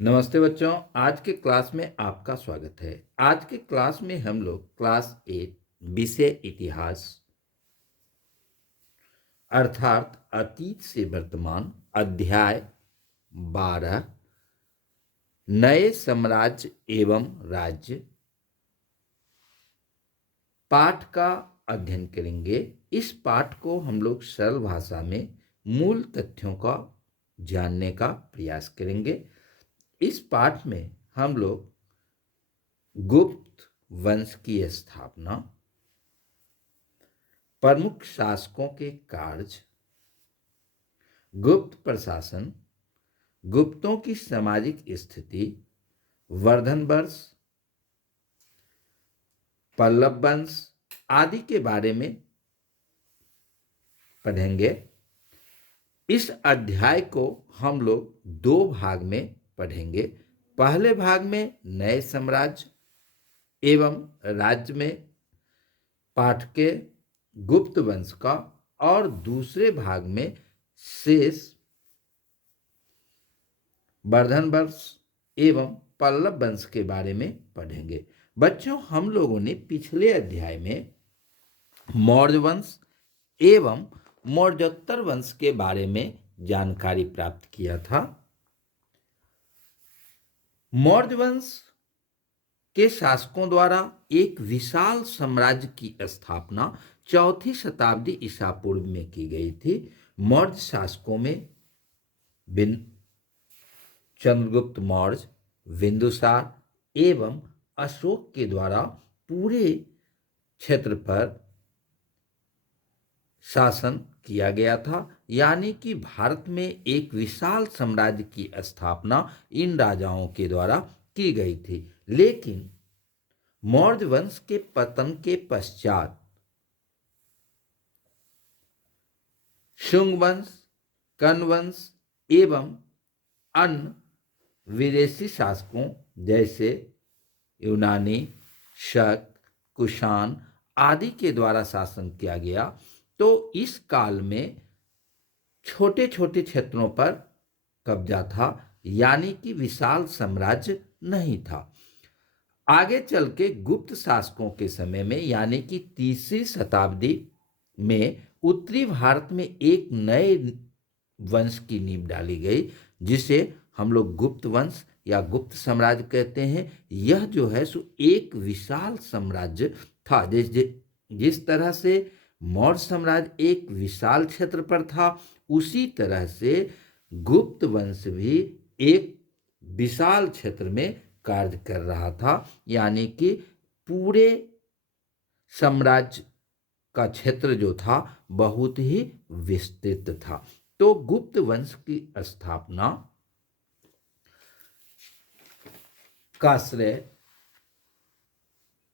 नमस्ते बच्चों। आज के क्लास में आपका स्वागत है। आज के क्लास में हम लोग क्लास 8 विषय इतिहास अर्थात अतीत से वर्तमान अध्याय 12 नए साम्राज्य एवं राज्य पाठ का अध्ययन करेंगे। इस पाठ को हम लोग सरल भाषा में मूल तथ्यों का जानने का प्रयास करेंगे। इस पाठ में हम लोग गुप्त वंश की स्थापना, प्रमुख शासकों के कार्य, गुप्त प्रशासन, गुप्तों की सामाजिक स्थिति, वर्धन वंश, पल्लव वंश आदि के बारे में पढ़ेंगे। इस अध्याय को हम लोग दो भाग में पढ़ेंगे। पहले भाग में नए साम्राज्य एवं राज्य में पाठ के गुप्त वंश का और दूसरे भाग में शेष वर्धन वंश एवं पल्लव वंश के बारे में पढ़ेंगे। बच्चों, हम लोगों ने पिछले अध्याय में मौर्य वंश एवं मौर्योत्तर वंश के बारे में जानकारी प्राप्त किया था। मौर्य वंश के शासकों द्वारा एक विशाल साम्राज्य की स्थापना 4वीं शताब्दी ईसा पूर्व में की गई थी। मौर्य शासकों में चंद्रगुप्त मौर्य, बिंदुसार एवं अशोक के द्वारा पूरे क्षेत्र पर शासन किया गया था, यानी कि भारत में एक विशाल साम्राज्य की स्थापना इन राजाओं के द्वारा की गई थी। लेकिन मौर्य वंश के पतन के पश्चात शुंग वंश, कर्ण वंश एवं अन्य विदेशी शासकों जैसे यूनानी, शक, कुषाण आदि के द्वारा शासन किया गया। तो इस काल में छोटे छोटे क्षेत्रों पर कब्जा था, यानी कि विशाल साम्राज्य नहीं था। आगे चल के गुप्त शासकों के समय में यानी कि 3वीं शताब्दी में उत्तरी भारत में एक नए वंश की नींव डाली गई, जिसे हम लोग गुप्त वंश या गुप्त साम्राज्य कहते हैं। यह जो है सो एक विशाल साम्राज्य था। जिस तरह से मौर्य साम्राज्य एक विशाल क्षेत्र पर था, उसी तरह से गुप्त वंश भी एक विशाल क्षेत्र में कार्य कर रहा था, यानी कि पूरे साम्राज्य का क्षेत्र जो था बहुत ही विस्तृत था। तो गुप्त वंश की स्थापना का श्रेय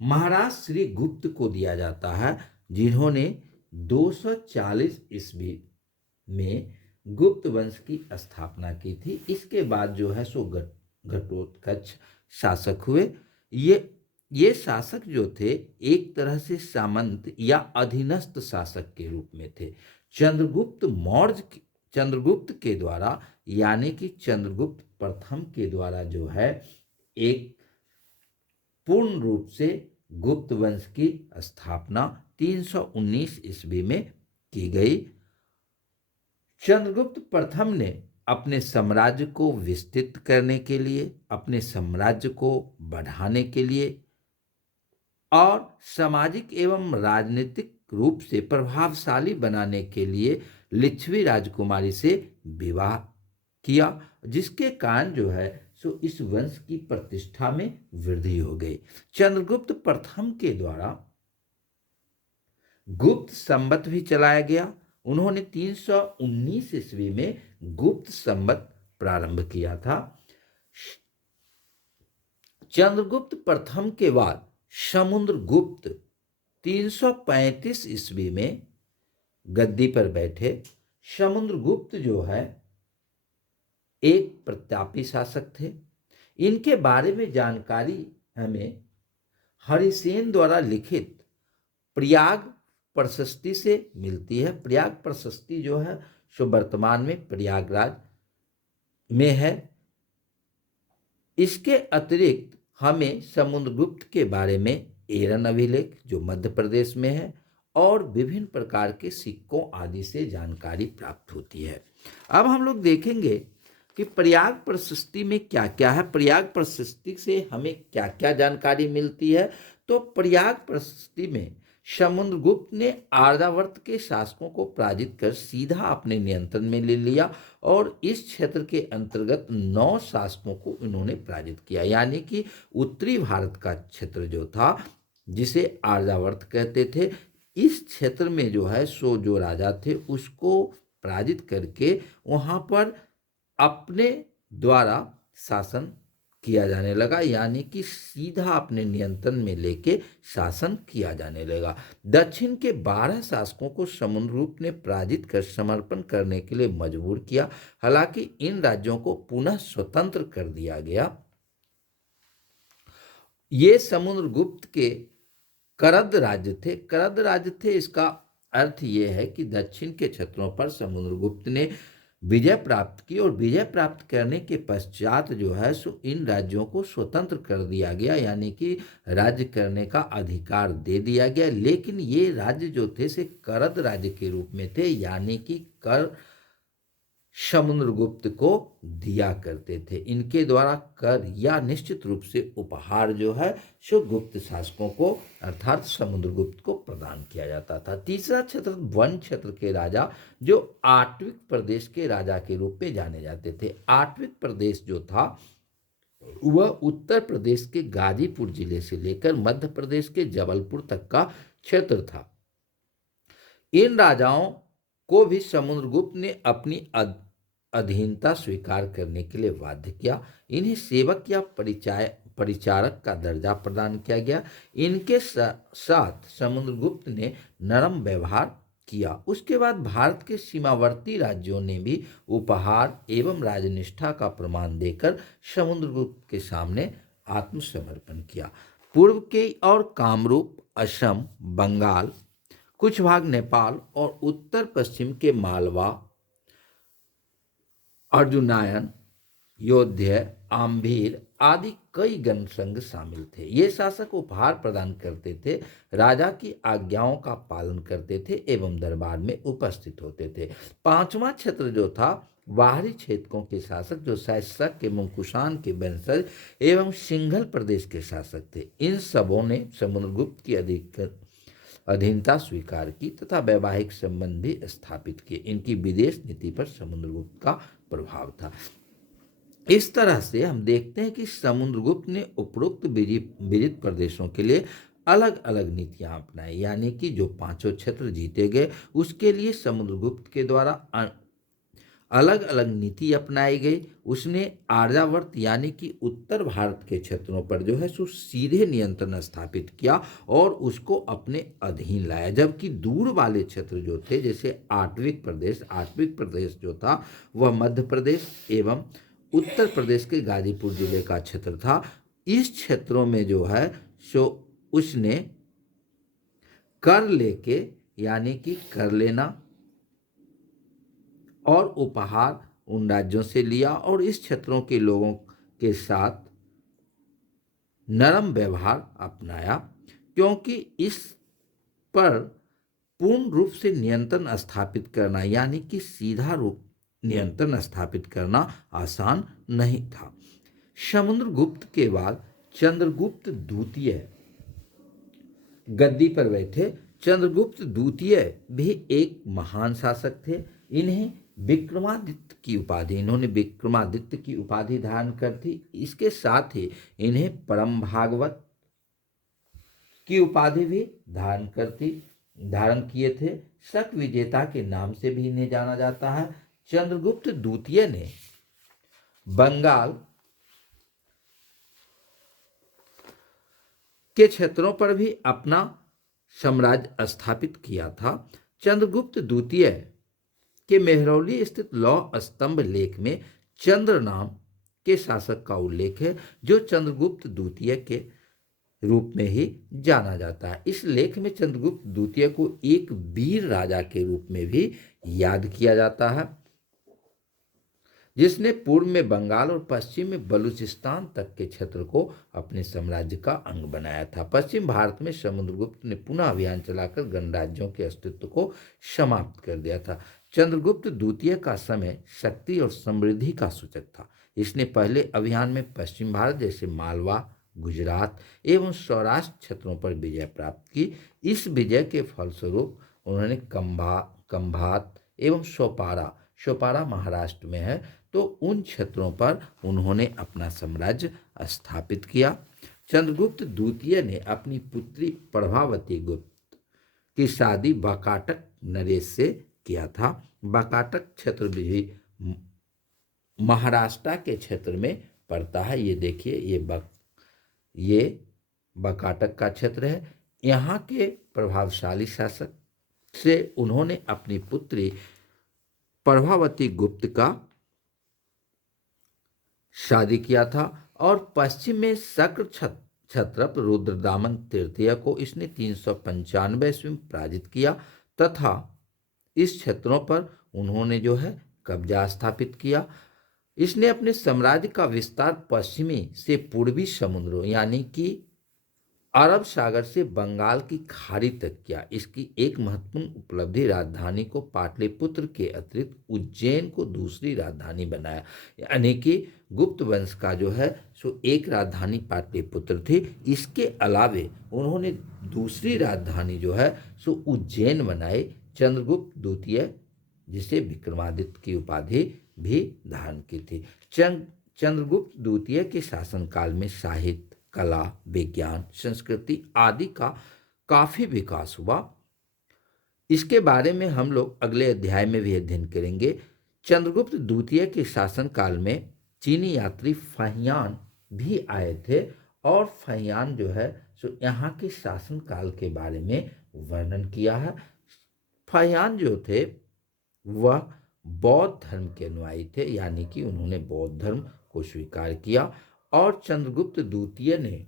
महाराज श्री गुप्त को दिया जाता है, जिन्होंने 240 ईस्वी में गुप्त वंश की स्थापना की थी। इसके बाद जो है सो घटोत्कच शासक हुए। ये शासक जो थे एक तरह से सामंत या अधीनस्थ शासक के रूप में थे। चंद्रगुप्त के द्वारा यानी कि चंद्रगुप्त प्रथम के द्वारा जो है एक पूर्ण रूप से गुप्त वंश की स्थापना 319 ईस्वी में की गई। चंद्रगुप्त प्रथम ने अपने साम्राज्य को विस्तृत करने के लिए, अपने साम्राज्य को बढ़ाने के लिए और सामाजिक एवं राजनीतिक रूप से प्रभावशाली बनाने के लिए लिच्छवी राजकुमारी से विवाह किया, जिसके कारण जो है सो इस वंश की प्रतिष्ठा में वृद्धि हो गई। चंद्रगुप्त प्रथम के द्वारा गुप्त संवत भी चलाया गया। उन्होंने 319 ईस्वी में गुप्त संवत प्रारंभ किया था। चंद्रगुप्त प्रथम के बाद समुद्रगुप्त 335 ईस्वी में गद्दी पर बैठे। समुद्रगुप्त जो है एक प्रतापी शासक थे। इनके बारे में जानकारी हमें हरिसेन द्वारा लिखित प्रयाग प्रशस्ति से मिलती है। प्रयाग प्रशस्ति जो है सो वर्तमान में प्रयागराज में है। इसके अतिरिक्त हमें समुद्रगुप्त के बारे में एरन अभिलेख जो मध्य प्रदेश में है और विभिन्न प्रकार के सिक्कों आदि से जानकारी प्राप्त होती है। अब हम लोग देखेंगे कि प्रयाग प्रशस्ति में क्या क्या है, प्रयाग प्रशस्ति से हमें क्या क्या जानकारी मिलती है। तो प्रयाग प्रशस्ति में समुद्रगुप्त ने आर्यावर्त के शासकों को पराजित कर सीधा अपने नियंत्रण में ले लिया और इस क्षेत्र के अंतर्गत 9 शासकों को इन्होंने पराजित किया। यानी कि उत्तरी भारत का क्षेत्र जो था जिसे आर्यावर्त कहते थे, इस क्षेत्र में जो है सो जो राजा थे उसको पराजित करके वहाँ पर अपने द्वारा शासन किया जाने लगा, यानी कि सीधा अपने नियंत्रण में लेके शासन किया जाने लगा। दक्षिण के 12 शासकों को समुद्रगुप्त ने पराजित कर समर्पण करने के लिए मजबूर किया। हालांकि इन राज्यों को पुनः स्वतंत्र कर दिया गया। ये समुद्रगुप्त के करद राज्य थे। करद राज्य थे, इसका अर्थ ये है कि दक्षिण के क्षेत्रों पर समुद्रगुप्त ने विजय प्राप्त की और विजय प्राप्त करने के पश्चात जो है सो इन राज्यों को स्वतंत्र कर दिया गया, यानी कि राज्य करने का अधिकार दे दिया गया। लेकिन ये राज्य जो थे से करद राज्य के रूप में थे, यानी कि कर समुद्रगुप्त को दिया करते थे। इनके द्वारा कर या निश्चित रूप से उपहार जो है सो गुप्त शासकों को अर्थात समुद्रगुप्त को प्रदान किया जाता था। तीसरा क्षेत्र वन क्षेत्र के राजा जो आट्विक प्रदेश के राजा के रूप में जाने जाते थे। आट्विक प्रदेश जो था वह उत्तर प्रदेश के गाजीपुर जिले से लेकर मध्य प्रदेश के जबलपुर तक का क्षेत्र था। इन राजाओं को भी समुद्रगुप्त ने अपनी अधीनता स्वीकार करने के लिए बाध्य किया। इन्हें सेवक या परिचारक का दर्जा प्रदान किया गया। इनके साथ समुद्रगुप्त ने नरम व्यवहार किया। उसके बाद भारत के सीमावर्ती राज्यों ने भी उपहार एवं राजनिष्ठा का प्रमाण देकर समुद्रगुप्त के सामने आत्मसमर्पण किया। पूर्व के और कामरूप, असम, बंगाल, कुछ भाग नेपाल और उत्तर पश्चिम के मालवा, अर्जुनायन, योध्या, आम्भीर आदि कई जनसंघ शामिल थे। ये शासक उपहार प्रदान करते थे, राजा की आज्ञाओं का पालन करते थे एवं दरबार में उपस्थित होते थे। पांचवा क्षेत्र जो था बाहरी क्षेत्रों के शासक जो शासक एवं कुषाण के वंशज एवं सिंघल प्रदेश के शासक थे। इन सबों ने समुद्रगुप्त की अधीनता स्वीकार की तथा वैवाहिक संबंध भी स्थापित किए। इनकी विदेश नीति पर समुद्रगुप्त का प्रभाव था। इस तरह से हम देखते हैं कि समुद्रगुप्त ने उपरोक्त विजित प्रदेशों के लिए अलग अलग नीतियां अपनाई, यानी कि जो पांचों क्षेत्र जीते गए उसके लिए समुद्रगुप्त के द्वारा अलग अलग नीति अपनाई गई। उसने आर्यावर्त यानी कि उत्तर भारत के क्षेत्रों पर जो है सो सीधे नियंत्रण स्थापित किया और उसको अपने अधीन लाया, जबकि दूर वाले क्षेत्र जो थे जैसे आट्विक प्रदेश जो था वह मध्य प्रदेश एवं उत्तर प्रदेश के गाजीपुर जिले का क्षेत्र था। इस क्षेत्रों में जो है सो उसने कर लेके यानी कि कर लेना और उपहार उन राज्यों से लिया और इस क्षेत्रों के लोगों के साथ नरम व्यवहार अपनाया, क्योंकि इस पर पूर्ण रूप से नियंत्रण स्थापित करना यानी कि सीधा रूप नियंत्रण स्थापित करना आसान नहीं था। समुद्रगुप्त के बाद चंद्रगुप्त द्वितीय गद्दी पर बैठे। चंद्रगुप्त द्वितीय भी एक महान शासक थे। इन्होंने विक्रमादित्य की उपाधि धारण कर थी। इसके साथ ही इन्हें परम भागवत की उपाधि भी धारण किए थे। शक विजेता के नाम से भी इन्हें जाना जाता है। चंद्रगुप्त द्वितीय ने बंगाल के क्षेत्रों पर भी अपना साम्राज्य स्थापित किया था। चंद्रगुप्त द्वितीय के मेहरौली स्थित लौह स्तंभ लेख में चंद्र नाम के शासक का उल्लेख है जो चंद्रगुप्त द्वितीय के रूप में ही जाना जाता है। इस लेख में चंद्रगुप्त द्वितीय को एक वीर राजा के रूप में भी याद किया जाता है। जिसने पूर्व में बंगाल और पश्चिम में बलूचिस्तान तक के क्षेत्र को अपने साम्राज्य का अंग बनाया था। पश्चिम भारत में समुद्रगुप्त ने पुनः अभियान चलाकर गणराज्यों के अस्तित्व को समाप्त कर दिया था। चंद्रगुप्त द्वितीय का समय शक्ति और समृद्धि का सूचक था। इसने पहले अभियान में पश्चिम भारत जैसे मालवा, गुजरात एवं सौराष्ट्र क्षेत्रों पर विजय प्राप्त की। इस विजय के फलस्वरूप उन्होंने कंभात एवं सोपारा सोपारा महाराष्ट्र में है, तो उन क्षेत्रों पर उन्होंने अपना साम्राज्य स्थापित किया। चंद्रगुप्त द्वितीय ने अपनी पुत्री प्रभावती गुप्त की शादी वाकाटक नरेश से किया था। वाकाटक क्षेत्र भी महाराष्ट्र के क्षेत्र में पड़ता है। ये देखिए, ये वाकाटक का क्षेत्र है। यहाँ के प्रभावशाली शासक से उन्होंने अपनी पुत्री प्रभावती गुप्त का शादी किया था और पश्चिम में शक्र क्षत्रप रुद्रदामन तृतीय को इसने 395 ईस्वी में पराजित किया तथा इस क्षेत्रों पर उन्होंने जो है कब्जा स्थापित किया। इसने अपने साम्राज्य का विस्तार पश्चिमी से पूर्वी समुद्रों यानी कि अरब सागर से बंगाल की खाड़ी तक किया। इसकी एक महत्वपूर्ण उपलब्धि राजधानी को पाटलिपुत्र के अतिरिक्त उज्जैन को दूसरी राजधानी बनाया, यानी कि गुप्त वंश का जो है सो एक राजधानी पाटलिपुत्र थी। इसके अलावे उन्होंने दूसरी राजधानी जो है सो उज्जैन बनाई। चंद्रगुप्त द्वितीय जिसे विक्रमादित्य की उपाधि भी धारण की थी। चंद्रगुप्त द्वितीय के शासनकाल में साहित्य, कला, विज्ञान, संस्कृति आदि का काफी विकास हुआ। इसके बारे में हम लोग अगले अध्याय में भी अध्ययन करेंगे। चंद्रगुप्त द्वितीय के शासनकाल में चीनी यात्री फहियान भी आए थे और फहियान जो है सो यहाँ के शासनकाल के बारे में वर्णन किया है। फहियान जो थे वह बौद्ध धर्म के अनुयायी थे, यानी कि उन्होंने बौद्ध धर्म को स्वीकार किया और चंद्रगुप्त द्वितीय ने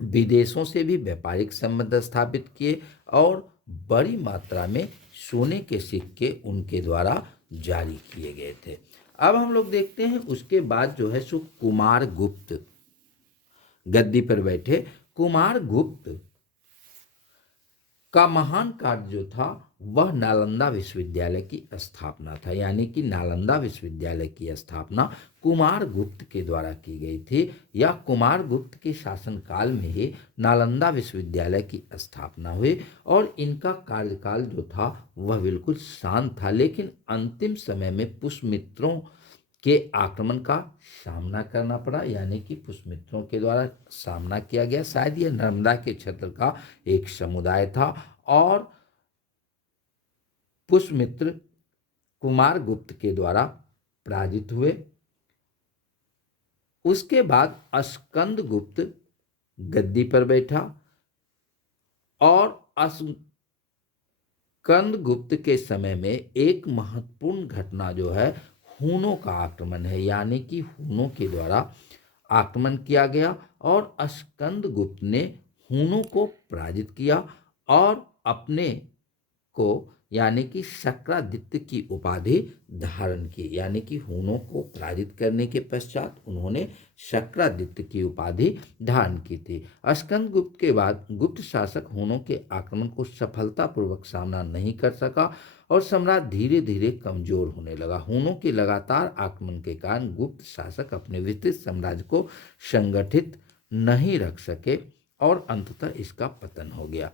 विदेशों से भी व्यापारिक संबंध स्थापित किए और बड़ी मात्रा में सोने के सिक्के उनके द्वारा जारी किए गए थे। अब हम लोग देखते हैं उसके बाद जो है सो कुमार गुप्त गद्दी पर बैठे। कुमार गुप्त का महान कार्य जो था वह नालंदा विश्वविद्यालय की स्थापना था, यानी कि नालंदा विश्वविद्यालय की स्थापना कुमार गुप्त के द्वारा की गई थी। या कुमार गुप्त के शासनकाल में ही नालंदा विश्वविद्यालय की स्थापना हुई और इनका कार्यकाल जो था वह बिल्कुल शांत था, लेकिन अंतिम समय में पुष्यमित्रों के आक्रमण का सामना करना पड़ा, यानी कि पुष्यमित्रों के द्वारा सामना किया गया। शायद यह नर्मदा के क्षेत्र का एक समुदाय था और पुष्यमित्र कुमार गुप्त के द्वारा पराजित हुए। उसके बाद अस्कंद गुप्त गद्दी पर बैठा और अस्कंद गुप्त के समय में एक महत्वपूर्ण घटना जो है हूनों का आक्रमण है, यानी कि हूनों के द्वारा आक्रमण किया गया और अस्कंद गुप्त ने हूनों को पराजित किया और अपने को यानी कि शक्रादित्य की उपाधि धारण की। यानी कि हूनों को पराजित करने के पश्चात उन्होंने शक्रादित्य की उपाधि धारण की थी। अस्कंद गुप्त के बाद गुप्त शासक हूनों के आक्रमण को सफलतापूर्वक सामना नहीं कर सका और सम्राट धीरे धीरे कमजोर होने लगा। हूनों के लगातार आक्रमण के कारण गुप्त शासक अपने विस्तृत साम्राज्य को संगठित नहीं रख सके और अंततः इसका पतन हो गया।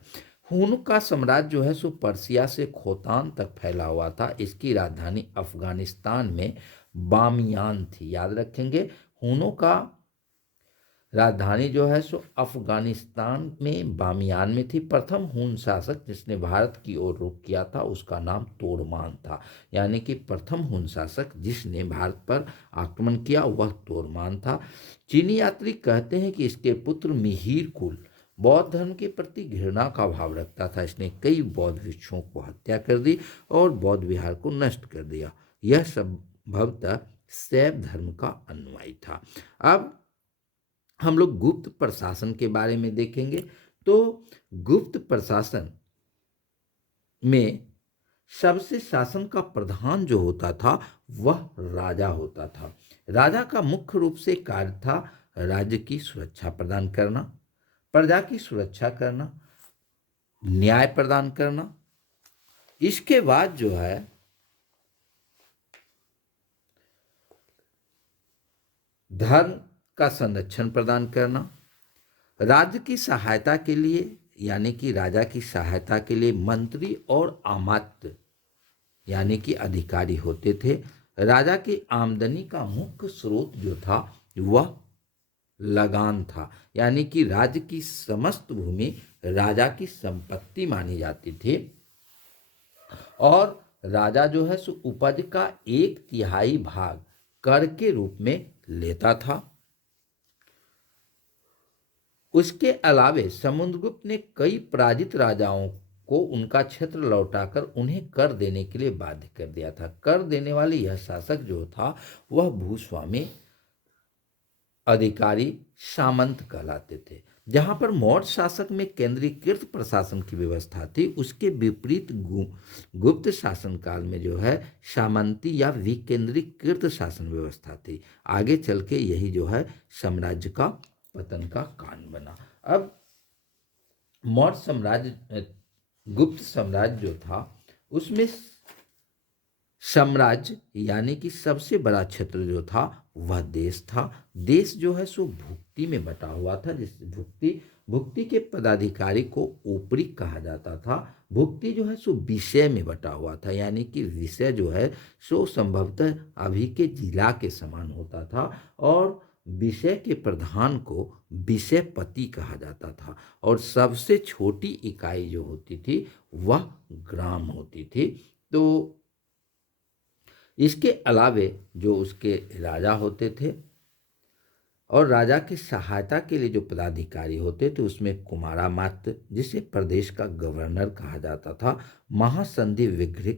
हून का साम्राज्य जो है सो पर्सिया से खोतान तक फैला हुआ था। इसकी राजधानी अफगानिस्तान में बामियान थी। याद रखेंगे, हूनों का राजधानी जो है सो अफगानिस्तान में बामियान में थी। प्रथम हून शासक जिसने भारत की ओर रुख किया था उसका नाम तोड़मान था, यानी कि प्रथम हून शासक जिसने भारत पर आक्रमण किया वह तोड़मान था। चीनी यात्री कहते हैं कि इसके पुत्र मिहिर कुल बौद्ध धर्म के प्रति घृणा का भाव रखता था। इसने कई बौद्ध भिक्षुओं को हत्या कर दी और बौद्ध विहार को नष्ट कर दिया। यह संभवतः शैव धर्म का अनुयायी था। अब हम लोग गुप्त प्रशासन के बारे में देखेंगे। तो गुप्त प्रशासन में सबसे शासन का प्रधान जो होता था वह राजा होता था। राजा का मुख्य रूप से कार्य था राज्य की सुरक्षा प्रदान करना, प्रजा की सुरक्षा करना, न्याय प्रदान करना। इसके बाद जो है धर्म का संरक्षण प्रदान करना, राज्य की सहायता के लिए यानी कि राजा की सहायता के लिए मंत्री और अमात्य यानी कि अधिकारी होते थे। राजा की आमदनी का मुख्य स्रोत जो था वह लगान था, यानी कि राज्य की समस्त भूमि राजा की संपत्ति मानी जाती थी और राजा जो है सो उपज का 1/3 भाग कर के रूप में लेता था। उसके अलावे समुद्रगुप्त ने कई पराजित राजाओं को उनका क्षेत्र लौटाकर उन्हें कर देने के लिए बाध्य कर दिया था। कर देने वाले यह शासक जो था वह भूस्वामी अधिकारी सामंत कहलाते थे। जहां पर मौर्य शासक में केंद्रीकृत प्रशासन की व्यवस्था थी, उसके विपरीत गुप्त शासन काल में जो है सामंती या विकेंद्रीकृत शासन व्यवस्था थी। आगे चल के यही जो है साम्राज्य का पतन का कारण बना। अब मौर्य साम्राज्य गुप्त साम्राज्य जो था उसमें साम्राज्य यानी कि सबसे बड़ा क्षेत्र जो था वह देश था। देश जो है सो भुक्ति में बटा हुआ था, जिस भुक्ति के पदाधिकारी को ऊपरी कहा जाता था। भुक्ति जो है सो विषय में बटा हुआ था, यानी कि विषय जो है सो संभवतः अभी के जिला के समान होता था और विषय के प्रधान को विषयपति कहा जाता था और सबसे छोटी इकाई जो होती थी वह ग्राम होती थी। तो इसके अलावे जो उसके राजा होते थे और राजा की सहायता के लिए जो पदाधिकारी होते थे उसमें कुमारामात्य जिसे प्रदेश का गवर्नर कहा जाता था, महासंधि विग्रह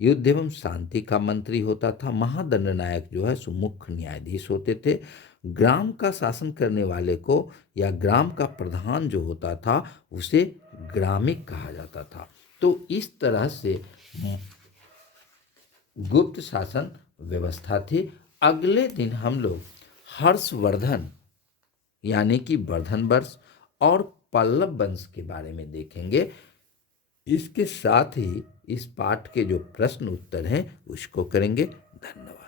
युद्ध एवं शांति का मंत्री होता था, महादंडनायक जो है सो मुख्य न्यायाधीश होते थे। ग्राम का शासन करने वाले को या ग्राम का प्रधान जो होता था उसे ग्रामिक कहा जाता था। तो इस तरह से गुप्त शासन व्यवस्था थी। अगले दिन हम लोग हर्षवर्धन यानी कि वर्धन वंश और पल्लव वंश के बारे में देखेंगे। इसके साथ ही इस पाठ के जो प्रश्न उत्तर हैं उसको करेंगे। धन्यवाद।